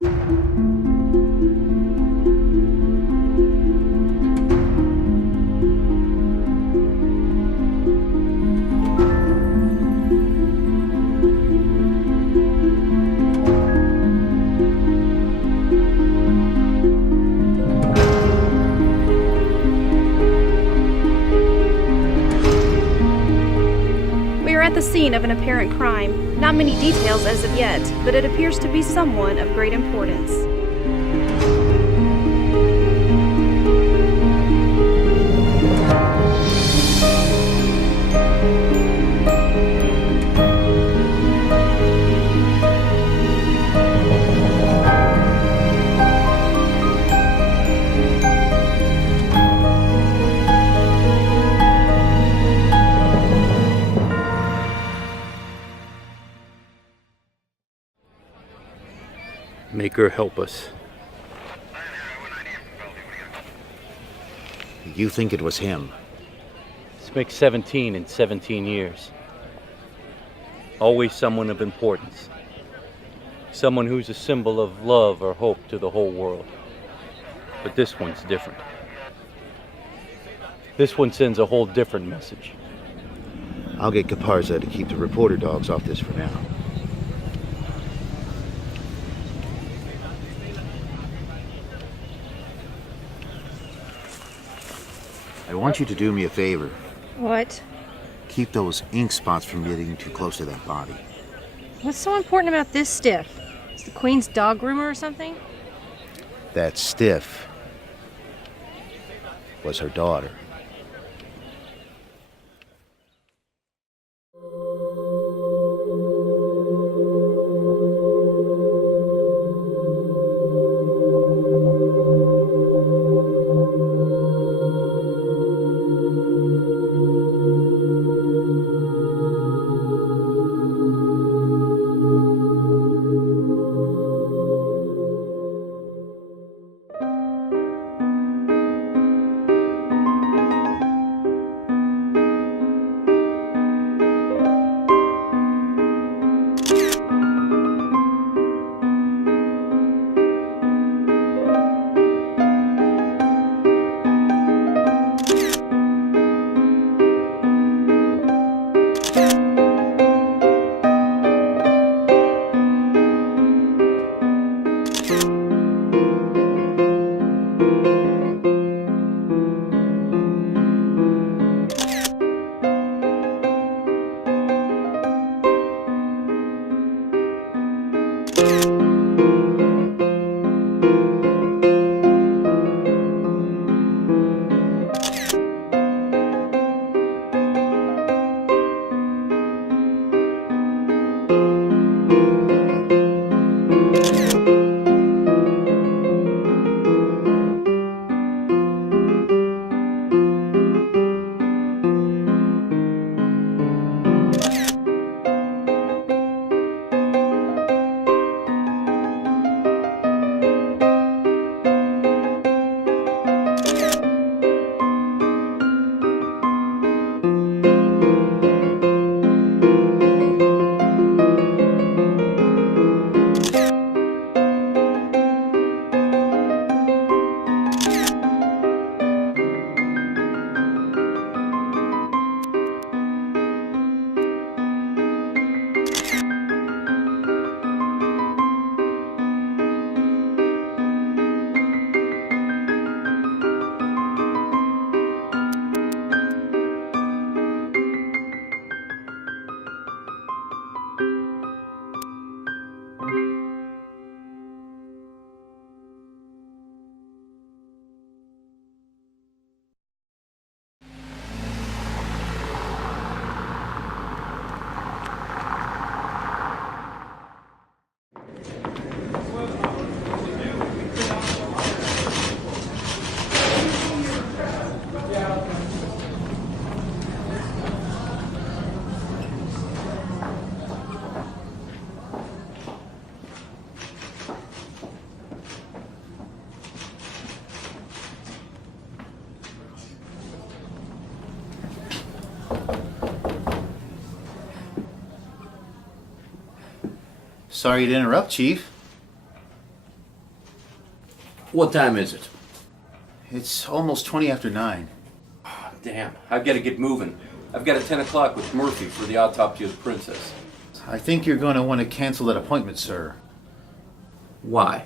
At the scene of an apparent crime. Not many details as of yet, but it appears to be someone of great importance. Maker, help us. You think it was him? This makes 17 in 17 years. Always someone of importance. Someone who's a symbol of love or hope to the whole world. But this one's different. This one sends a whole different message. I'll get Caparza to keep the reporter dogs off this for now. I want you to do me a favor. What? Keep those ink spots from getting too close to that body. What's so important about this stiff? Is the Queen's dog groomer or something? That stiff was her daughter. Sorry to interrupt, Chief. What time is it? It's almost 20 after 9. Damn, I've got to get moving. I've got a 10 o'clock with Murphy for the autopsy of the princess. I think you're going to want to cancel that appointment, sir. Why?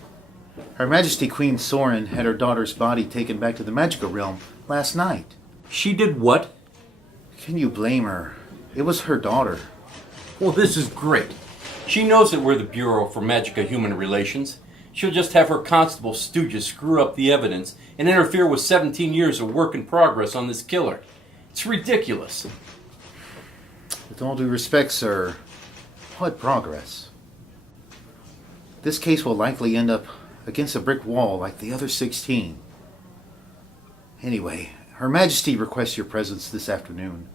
Her Majesty Queen Soren had her daughter's body taken back to the Magika realm last night. She did what? Can you blame her? It was her daughter. Well, this is great. She knows that we're the Bureau for Magika Human Relations. She'll just have her constable stooges screw up the evidence and interfere with 17 years of work in progress on this killer. It's ridiculous. With all due respect, sir, what progress? This case will likely end up against a brick wall like the other 16. Anyway, Her Majesty requests your presence this afternoon.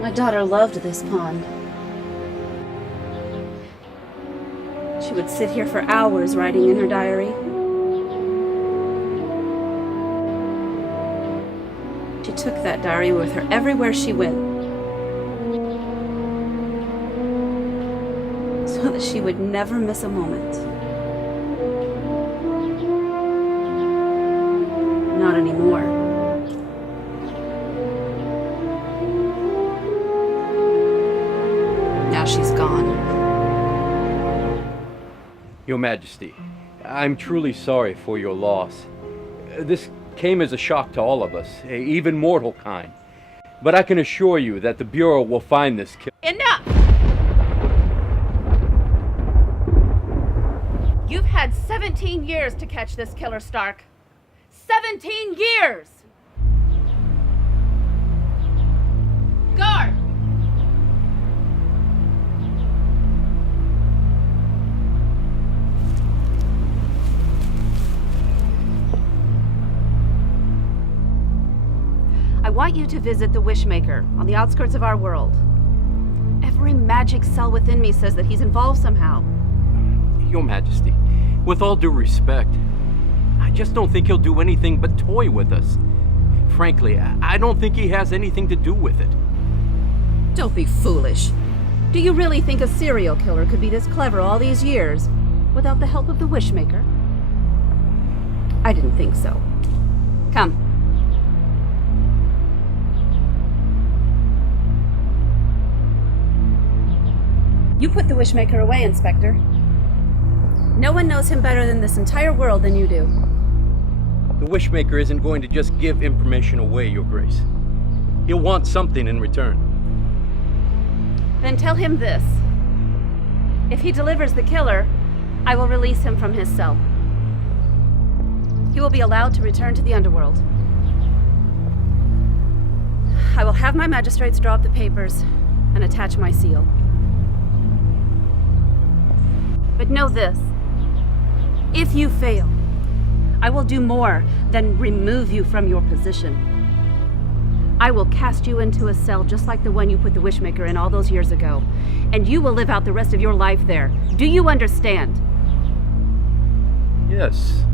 My daughter loved this pond. She would sit here for hours writing in her diary. She took that diary with her everywhere she went, so that she would never miss a moment. Not anymore. Now she's gone. Your Majesty, I'm truly sorry for your loss. This came as a shock to all of us, even mortal kind. But I can assure you that the Bureau will find this killer. Enough! You've had 17 years to catch this killer, Stark. 17 years! Guard! I want you to visit the Wishmaker on the outskirts of our world. Every magic cell within me says that he's involved somehow. Your Majesty, with all due respect, I just don't think he'll do anything but toy with us. Frankly, I don't think he has anything to do with it. Don't be foolish. Do you really think a serial killer could be this clever all these years without the help of the Wishmaker? I didn't think so. Come. You put the Wishmaker away, Inspector. No one knows him better than this entire world than you do. The Wishmaker isn't going to just give information away, Your Grace. He'll want something in return. Then tell him this. If he delivers the killer, I will release him from his cell. He will be allowed to return to the underworld. I will have my magistrates draw up the papers and attach my seal. But know this. If you fail, I will do more than remove you from your position. I will cast you into a cell just like the one you put the Wishmaker in all those years ago, and you will live out the rest of your life there. Do you understand? Yes,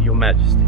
Your Majesty.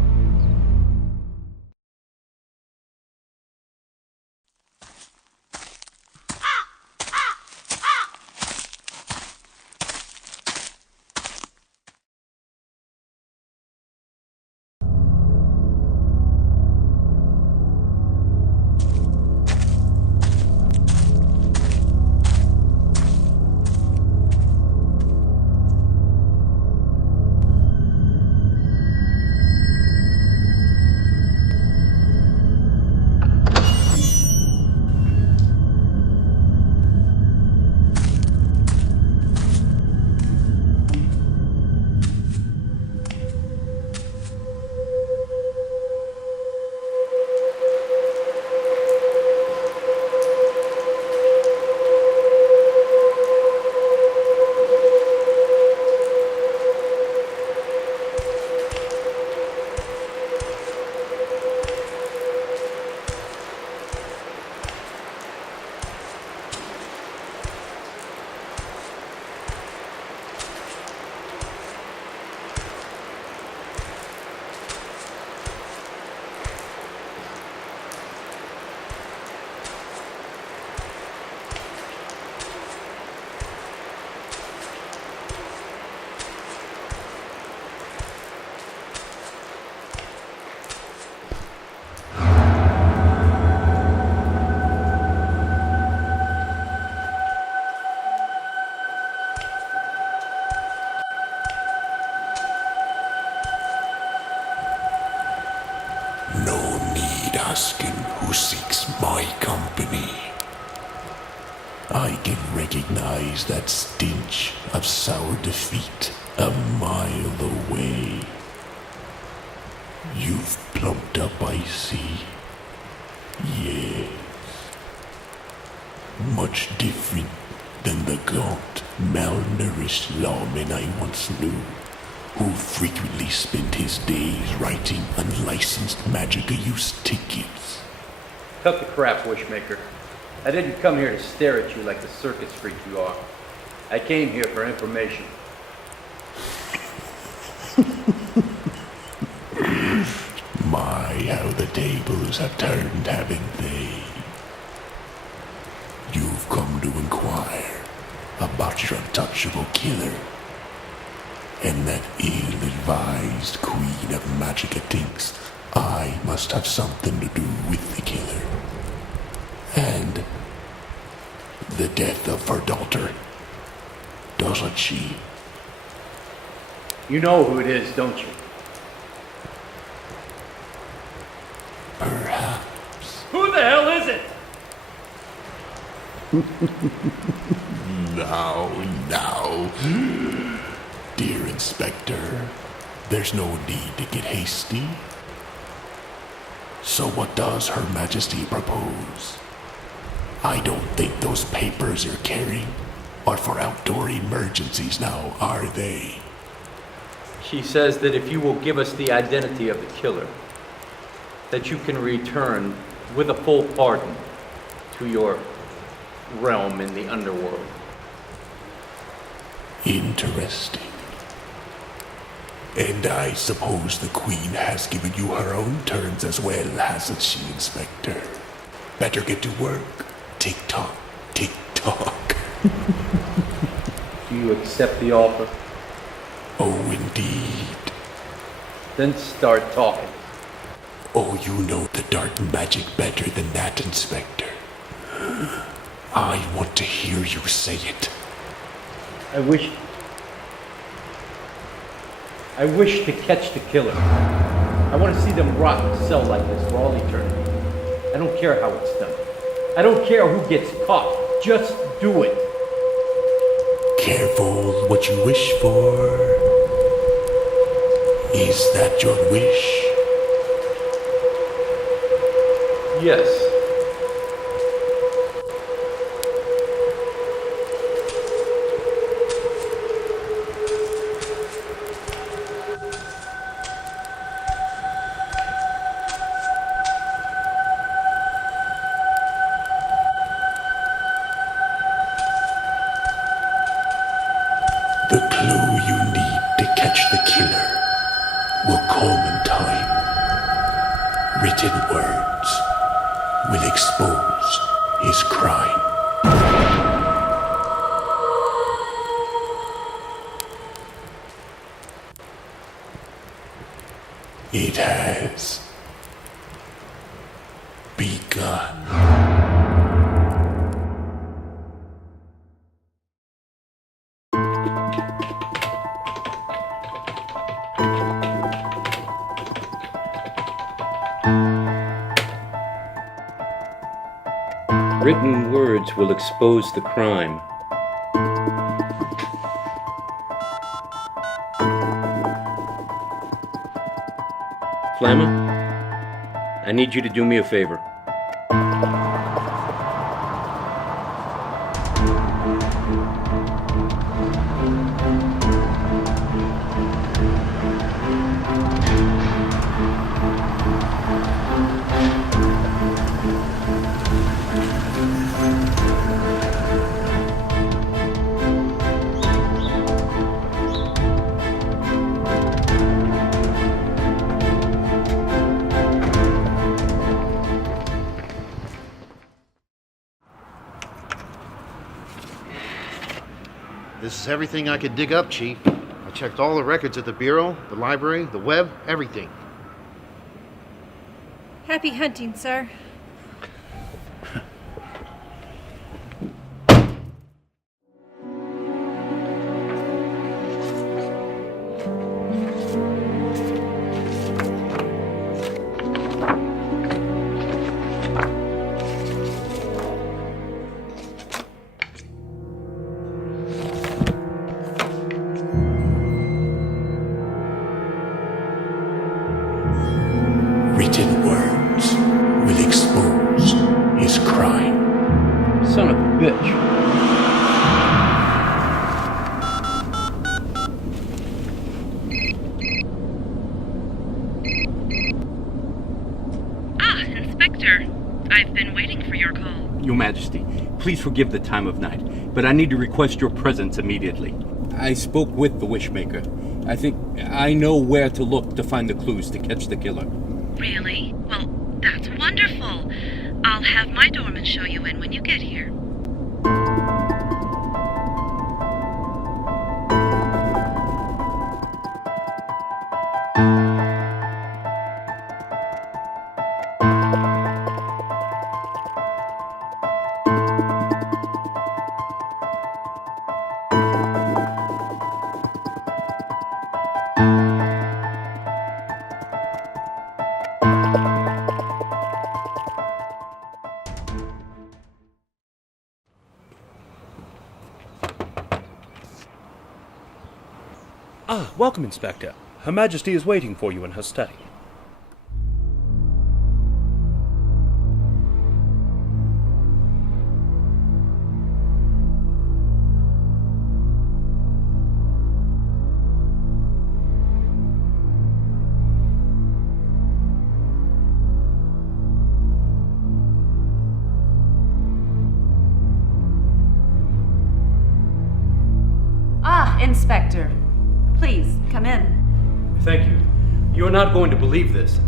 asking who seeks my company. I can recognize that stench of sour defeat a mile away. You've plumped up, I see. Yes. Much different than the gaunt, malnourished lawman I once knew, who frequently spent his days writing unlicensed Magika use tickets. Cut the crap, Wishmaker. I didn't come here to stare at you like the circus freak you are. I came here for information. My, how the tables have turned, haven't they? You've come to inquire about your untouchable killer, and that ill-advised Queen of Magika thinks I must have something to do with the killer. And the death of her daughter, doesn't she? You know who it is, don't you? Perhaps. Who the hell is it? Now. Dear Inspector, there's no need to get hasty. So what does Her Majesty propose? I don't think those papers you're carrying are for outdoor emergencies now, are they? She says that if you will give us the identity of the killer, that you can return with a full pardon to your realm in the underworld. Interesting. And I suppose the Queen has given you her own terms as well, hasn't she, Inspector? Better get to work. Tick-tock, tick-tock. Do you accept the offer? Oh, indeed. Then start talking. Oh, you know the dark magic better than that, Inspector. I want to hear you say it. I wish to catch the killer. I want to see them rot in a cell like this for all eternity. I don't care how it's done. I don't care who gets caught. Just do it. Careful what you wish for. Is that your wish? Yes. The clue you need to catch the killer will come in time. Written words will expose his crime. It has begun. Written words will expose the crime. Flamma, I need you to do me a favor. This is everything I could dig up, Chief. I checked all the records at the Bureau, the library, the web, everything. Happy hunting, sir. Your Majesty, please forgive the time of night, but I need to request your presence immediately. I spoke with the Wishmaker. I think I know where to look to find the clues to catch the killer. Really? Well, that's wonderful. I'll have my doorman show you in when you get here. Welcome, Inspector. Her Majesty is waiting for you in her study. Ah, Inspector. Please, come in. Thank you. You're not going to believe this.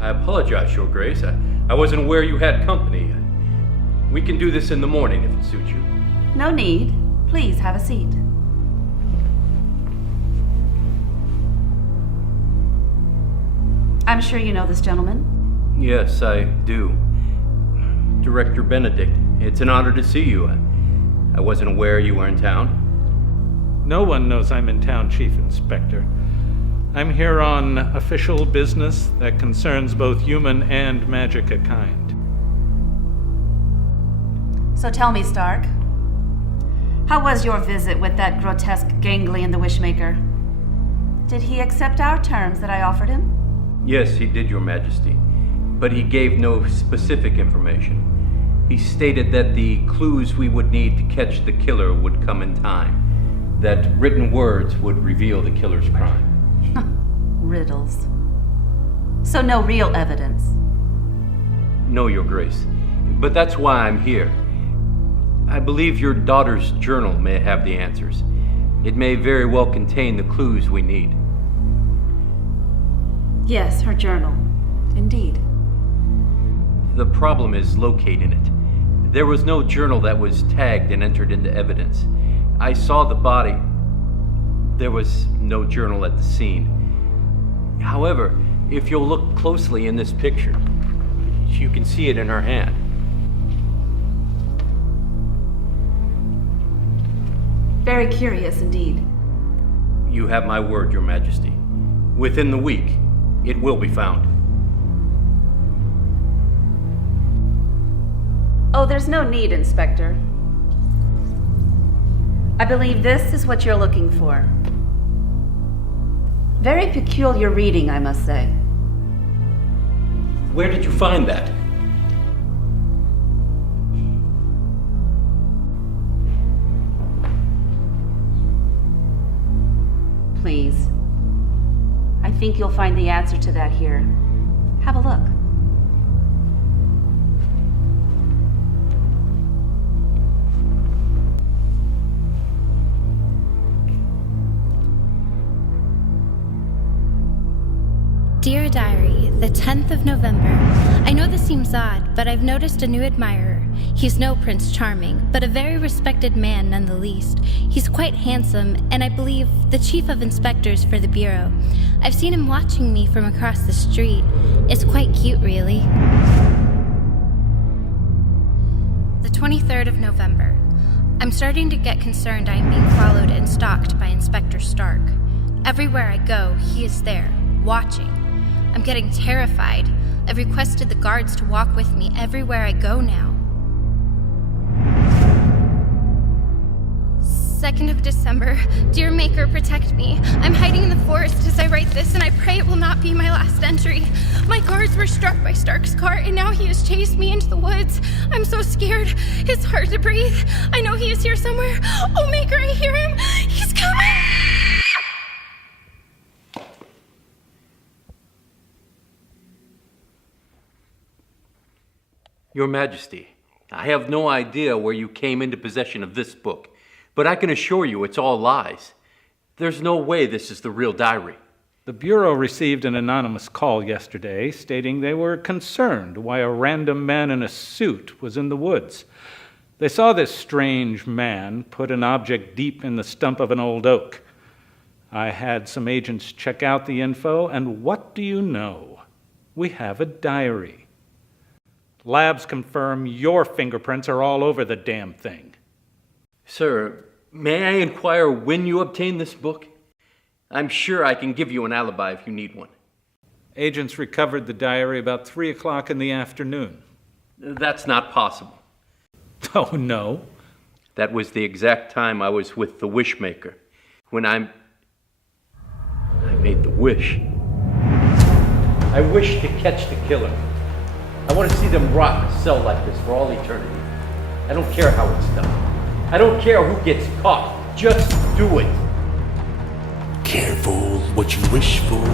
I apologize, Your Grace. I wasn't aware you had company. We can do this in the morning if it suits you. No need. Please have a seat. I'm sure you know this gentleman. Yes, I do. Director Benedict, it's an honor to see you. I wasn't aware you were in town. No one knows I'm in town, Chief Inspector. I'm here on official business that concerns both human and Magika kind. So tell me, Stark, how was your visit with that grotesque gangly in the Wishmaker? Did he accept our terms that I offered him? Yes, he did, Your Majesty, but he gave no specific information. He stated that the clues we would need to catch the killer would come in time. That written words would reveal the killer's crime. Riddles. So no real evidence? No, Your Grace. But that's why I'm here. I believe your daughter's journal may have the answers. It may very well contain the clues we need. Yes, her journal. Indeed. The problem is locating it. There was no journal that was tagged and entered into evidence. I saw the body. There was no journal at the scene. However, if you'll look closely in this picture, you can see it in her hand. Very curious indeed. You have my word, Your Majesty. Within the week, it will be found. Oh, there's no need, Inspector. I believe this is what you're looking for. Very peculiar reading, I must say. Where did you find that? Please. I think you'll find the answer to that here. Have a look. Dear Diary, the 10th of November. I know this seems odd, but I've noticed a new admirer. He's no Prince Charming, but a very respected man none the least. He's quite handsome, and I believe the Chief of Inspectors for the Bureau. I've seen him watching me from across the street. It's quite cute, really. The 23rd of November. I'm starting to get concerned I am being followed and stalked by Inspector Stark. Everywhere I go, he is there, watching. I'm getting terrified. I've requested the guards to walk with me everywhere I go now. 2nd of December. Dear Maker, protect me. I'm hiding in the forest as I write this, and I pray it will not be my last entry. My guards were struck by Stark's car, and now he has chased me into the woods. I'm so scared. It's hard to breathe. I know he is here somewhere. Oh, Maker, I hear him. He's coming! Your Majesty, I have no idea where you came into possession of this book, but I can assure you it's all lies. There's no way this is the real diary. The Bureau received an anonymous call yesterday stating they were concerned why a random man in a suit was in the woods. They saw this strange man put an object deep in the stump of an old oak. I had some agents check out the info, and what do you know? We have a diary. Labs confirm your fingerprints are all over the damn thing. Sir, may I inquire when you obtained this book? I'm sure I can give you an alibi if you need one. Agents recovered the diary about 3 o'clock in the afternoon. That's not possible. Oh, no? That was the exact time I was with the Wishmaker, when I made the wish. I wish to catch the killer. I want to see them rot in a cell like this for all eternity. I don't care how it's done. I don't care who gets caught. Just do it. Careful what you wish for.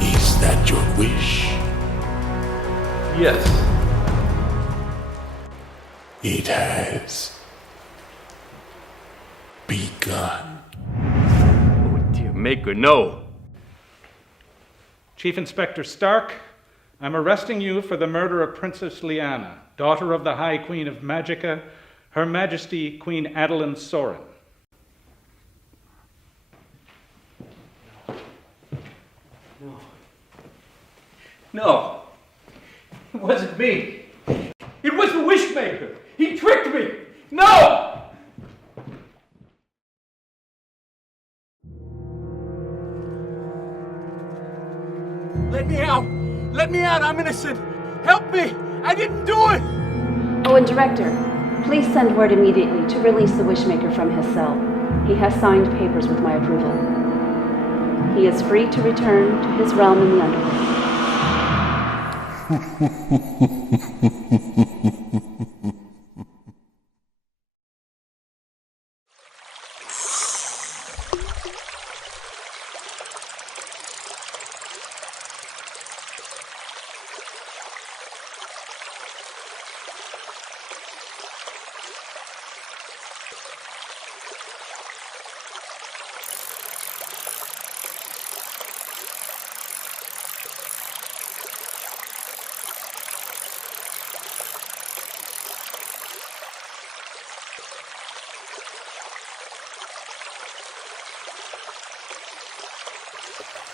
Is that your wish? Yes. It has begun. Oh, dear Maker, no. Chief Inspector Stark, I'm arresting you for the murder of Princess Liana, daughter of the High Queen of Magika, Her Majesty Queen Adeline Sorin. No. It wasn't me. It was the Wishmaker. He tricked me. No! Let me out. Let me out. I'm innocent. Help me. I didn't do it. Oh, and Director, please send word immediately to release the Wishmaker from his cell. He has signed papers with my approval. He is free to return to his realm in the underworld.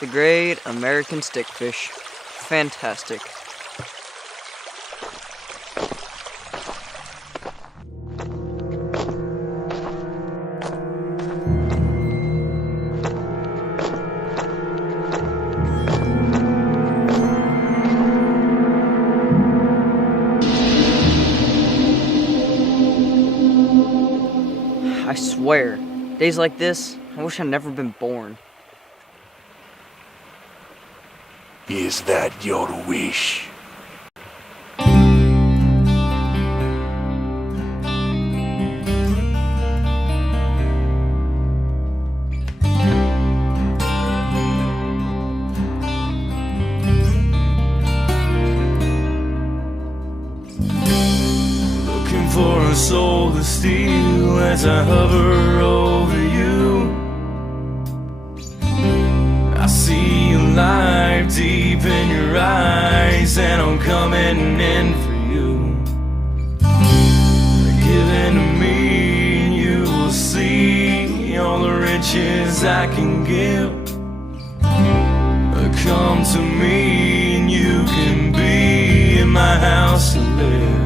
The Great American Stickfish. Fantastic. I swear, days like this, I wish I'd never been born. Is that your wish? Looking for a soul to steal as I hover over you. I see a light deep in your eyes, and I'm coming in for you. Give in to me, and you will see all the riches I can give. Come to me, and you can be in my house to live.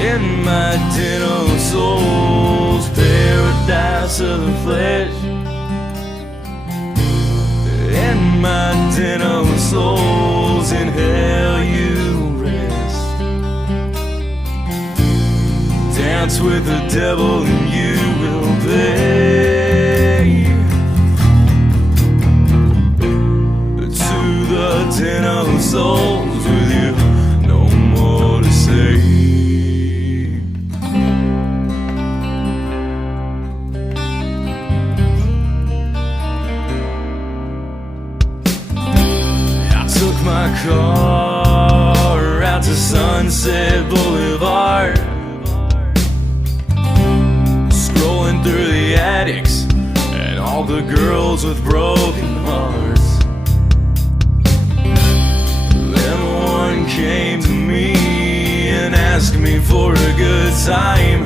In my den of souls, paradise of the flesh. In my den of souls, in hell you rest. Dance with the devil and you will pay. To the den of souls with you, no more to say. Sunset Boulevard, scrolling through the attics and all the girls with broken hearts. Then one came to me and asked me for a good time,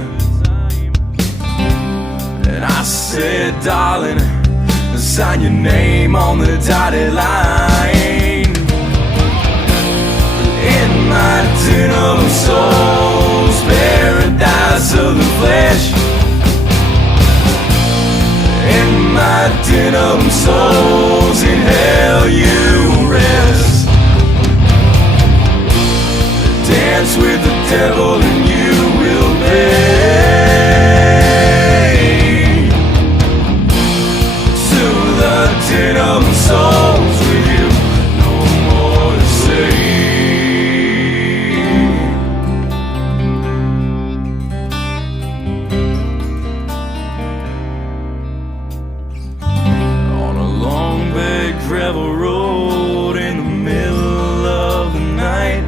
and I said, darling, sign your name on the dotted line. In my den of souls, paradise of the flesh. In my den of souls, in hell you rest. Dance with the devil and you will pay. To the den of souls with you, no more to say. On a long big gravel road in the middle of the night,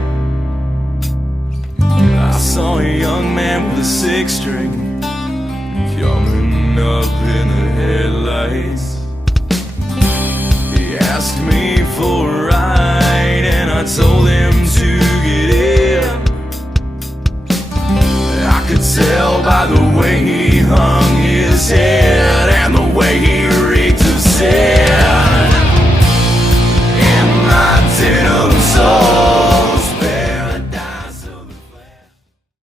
I saw a young man with a six string coming up in the headlights. He asked me for a ride and I told him